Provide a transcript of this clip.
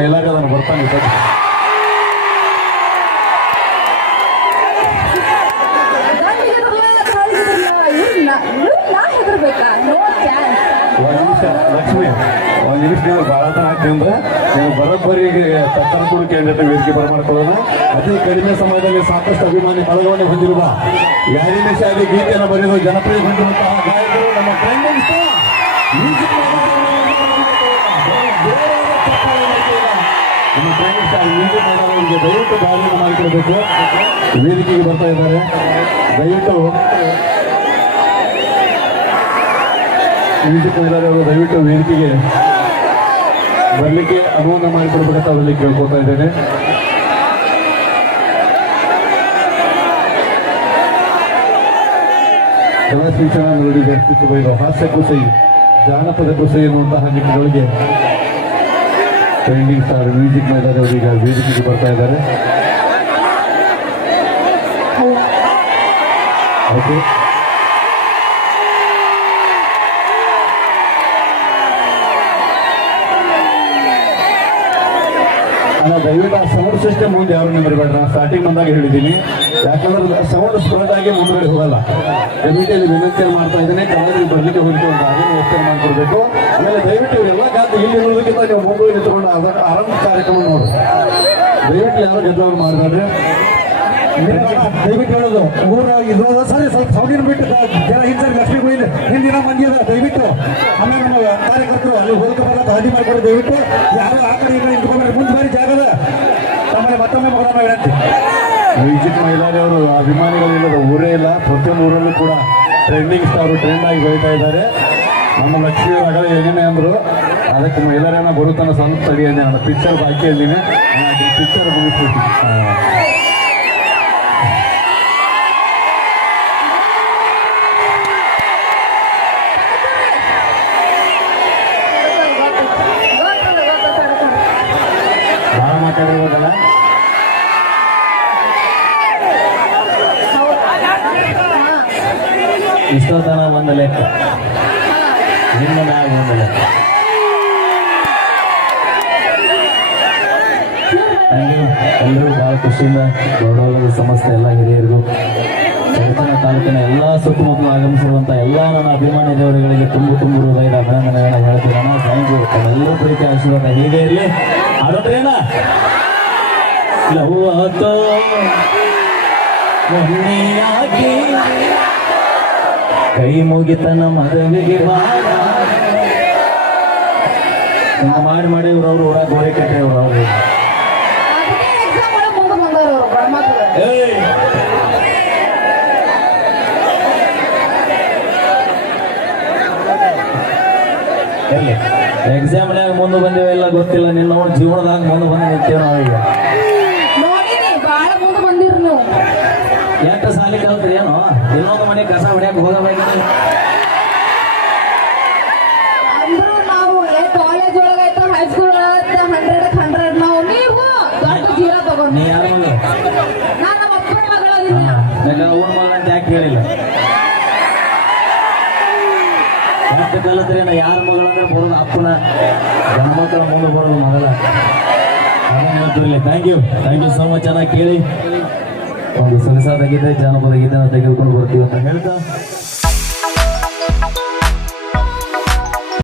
ಎಲ್ಲರೂ ಅದನ್ನು ಬರ್ತಾನೆ ಸರ್ ಲಕ್ಷ್ಮಿ, ಒಂದು ನಿಮಿಷ ನೀವು ಭಾಳ ತರ ಹಾಕಿಂದ ನೀವು ಬರೋಬ್ಬರಿಗೆ ತಕ್ಕನ ಕೂಡ ಕೇಂದ್ರ ವೇದಿಕೆ ಬರಮಾಡ್ಕೊಳ್ಳೋಣ ಕಡಿಮೆ ಸಮಯದಲ್ಲಿ ಸಾಕಷ್ಟು ಅಭಿಮಾನಿ ಬಳಗವನ್ನು ಹೊಂದಿರುವ ಯಾರಿನ ಶಾಲೆ ಗೀತೆಯನ್ನು ಬರೆಯುವ ಜನಪ್ರಿಯ ಹೊಂದಿರುವಂತಹ ಗಾಯಕರು ನಮ್ಮ ಸ್ಟಾರ್ ದಯವಿಟ್ಟು ಗಾಳಿಯನ್ನು ಮಾಡಿಕೊಡ್ಬೇಕು ವೇದಿಕೆಗೆ ಬರ್ತಾ ಇದ್ದಾರೆ. ದಯವಿಟ್ಟು ಮ್ಯೂಸಿಕ್ ಮಹಿಳೆಯರು ದಯವಿಟ್ಟು ವೇದಿಕೆಗೆ ಬರಲಿಕ್ಕೆ ಅನುವಾದ ಮಾಡಿಕೊಡ್ಬೇಕಂತ ಅವರಲ್ಲಿ ಕೇಳ್ಕೊತಾ ಇದ್ದೇನೆ. ಶಿಕ್ಷಣ ನುಡಿಗೆ ಅಸ್ತಿತ್ವವಿರುವ ಹಾಸ್ಯ ಕುಸೈ ಜಾನಪದ ಕುಸೈ ಎನ್ನುವಂತಹ ನಿಟ್ಟಿನೊಳಗೆ ಟ್ರೆಂಡಿಂಗ್ ಸ್ಟಾರ್ ಮ್ಯೂಸಿಕ್ ಮಹಿಳೆಯರು ಈಗ ವೇದಿಕೆಗೆ ಬರ್ತಾ ಇದ್ದಾರೆ. ಓಕೆ ದಯವಿಟ್ಟು ಆ ಸೌಂಡ್ ಸಿಸ್ಟಮ್ ಮುಂದೆ ಯಾರು ನಾನು ಸ್ಟಾರ್ಟಿಂಗ್ ಬಂದಾಗ ಹೇಳಿದ್ದೀನಿ. ಯಾಕಂದ್ರೆ ಸೌಂಡ್ ಸ್ಪ್ರೆಡ್ ಆಗಿ ಮುಂದುವರೆ ಹೋಗಲ್ಲ. ಕಮಿಟಿಯಲ್ಲಿ ವಿನಂತಿ ಮಾಡ್ತಾ ಇದ್ದೇನೆ. ಕಾಲೇಜಿಗೆ ಬರಲಿಕ್ಕೆ ಹೋಲಿಕೆ ಒಂದು ಹಾಗೆ ವ್ಯವಸ್ಥೆ ಮಾಡ್ಕೊಡ್ಬೇಕು. ಆಮೇಲೆ ದಯವಿಟ್ಟು ಇವರೆಲ್ಲ ಗಾತ್ರ ಇಲ್ಲಿ ಇರೋದಕ್ಕಿಂತ ನೀವು ಮುಂದೆ ನಿಂತ್ಕೊಂಡು ಅದರ ಆರಂಭ ಕಾರ್ಯಕ್ರಮ ನೋಡಿ. ದಯವಿಟ್ಟು ಯಾರು ಗೆದ್ದವ್ರು ಮಾಡಬೇಡ್ರಿ ದಯವಿಟ್ಟು ಹೇಳೋದು ಊರ ಇದು ಸರಿ, ಸ್ವಲ್ಪ ಸೌದಿನ ಬಿಟ್ಟು ಜನ ಹಿಂಸರಿ ಲಕ್ಷ್ಮೀ ಕೊಯ್ಲಿ ಹಿಂದಿನ ಮಂದಿ ಅದ ದಯವಿಟ್ಟು, ಆಮೇಲೆ ನಮ್ಮ ಕಾರ್ಯಕರ್ತರು ಅಲ್ಲಿ ಹೋಲಿಕೆ ಬರೋ ಹಾದಿ ಮಾಡ್ಕೊಂಡು ದಯವಿಟ್ಟು. ಯಾರು ಆ ಕಡೆ ಇಲ್ಲ ನಿಂತ್ಕೊಂಡ್ರೆ ಮುಂದೆ ಬಾರಿ ಜಾಗದ. ಆಮೇಲೆ ಮತ್ತೊಮ್ಮೆ ಮಗಳ ವಿನಂತಿ. ಮ್ಯೂಸಿಕ್ ಮಹಿಳೆಯವರು ಅಭಿಮಾನಿಗಳಿಲ್ಲದ ಊರೇ ಇಲ್ಲ ಪ್ರತಿಯೊಂದು ಊರಲ್ಲೂ ಕೂಡ ಟ್ರೆಂಡಿಂಗ್ ಸ್ಟಾರ್ ಟ್ರೆಂಡ್ ಆಗಿ ಬೆಳೀತಾ ಇದ್ದಾರೆ. ನಮ್ಮ ಲಕ್ಷ್ಮೀ ಅಗಳ ಏನೇನೆ ಅಂದರು ಅದಕ್ಕೆ ಮಹಿಳೆಯರನ್ನ ಬರುತ್ತಾನೆ ಸಂತ ತಡಿಯೇನೆ ನಾನು ಪಿಕ್ಚರ್ ಬಾಕಿ ಇದ್ದೀನಿ ಪಿಕ್ಚರ್ ಮುಗಿಸ್ಬಿಟ್ಟು ಮಾತಾಡಿರೋದಲ್ಲ ಇಷ್ಟೊತ್ತನ ಒಂದು ಲೆಕ್ಕ. ನಿಮ್ಮ ಮ್ಯಾಗ ಒಂದು ಲೆಕ್ಕ. ಎಲ್ಲರೂ ಭಾಳ ಖುಷಿಯಿಂದ ದೊಡ್ಡವರ ಸಮಸ್ಯೆ ಎಲ್ಲ ಹಿರಿಯರಿಗೂ ಚೈತನ್ಯ ತಾಲೂಕಿನ ಎಲ್ಲ ಸುತ್ತಮುತ್ತಲು ಆಗಮಿಸಿರುವಂಥ ಎಲ್ಲ ನನ್ನ ಅಭಿಮಾನಿ ದೇವರುಗಳಿಗೆ ತುಂಬ ತುಂಬ ಹೃದಯದ ಅಭಿನಂದನೆಗಳನ್ನ ಹೇಳ್ತಿದ್ದಾನ ಥ್ಯಾಂಕ್ ಯು ಎಲ್ಲರೂ ಪ್ರೀತಿ ಆಶೀರ್ವಾದ ಹೀಗೆ ಇರಲಿ. ಆಡೋದ್ರೇನ ಲವ್ವತೋ ಮೊನ್ನೆಯಾಗಿ ಕೈ ಮುಗಿತನ ಮದುವೆಗೆ ಮಾಡಿ ಮಾಡಿ ಇವ್ರು ಅವ್ರು ಊರಾಗ ಗೋರೆ ಕಟ್ಟೆ ಇವ್ರು ಎಕ್ಸಾಮ್ ನಾಗ ಮುಂದೆ ಬಂದೇವೆಲ್ಲ ಗೊತ್ತಿಲ್ಲ ನಿನ್ನ ನೋಡಿ ಜೀವನದಾಗ ಮುಂದೆ ಬಂದು ನಿಂತೇವೆ ನಾವು. ಎಂಟು ಸಾಲಿ ಕಲ್ತ್ರಿ ಏನೋ? ಇನ್ನೊಂದು ಮನೆ ಕಸ ಹೊಡ್ಯಾಕ ಹೋಗಬೇಕು ಅಂದ್ರು ನಾವು ಕಾಲೇಜ್ ಒಳಗೈತ ಹೈಸ್ಕೂಲ್ ಒಳಗೈತ ಹಂಡ್ರೆಡ್ ಹಂಡ್ರೆಡ್ ನಾವು. ನೀವು ದೊಡ್ಡ ಜೀರೋ ನೀ ತಗೊಂಡು ಯಾರ ನಾನು ನಮ್ಮ ಅಪ್ಪನ ಮಗಳದಿನಿ ಯಾಕೆ ಅವ್ನ ಮಗ ಅಂತ ಯಾಕೆ ಹೇಳಿಲ್ಲ ಕಲಿತ್ರಿ ನಾ ಯಾರ ಮಗಳ ಅಂದ್ರೆ ಬರೋದು ಅಪ್ಪನ? ಗಣಮಕ್ಕಳ ಮುಂದೆ ಬರೋದು ಮಗಳ. Thank you thank you so much ಚೆನ್ನಾಗಿ ಕೇಳಿ. ಒಂದು ಸೊಗಸಾದ ಗೀತೆ ಜಾನಪದ ಗೀತೆಯನ್ನು ತೆಗೆದುಕೊಂಡು ಬರ್ತೀವಿ ಅಂತ ಹೇಳ್ತಾ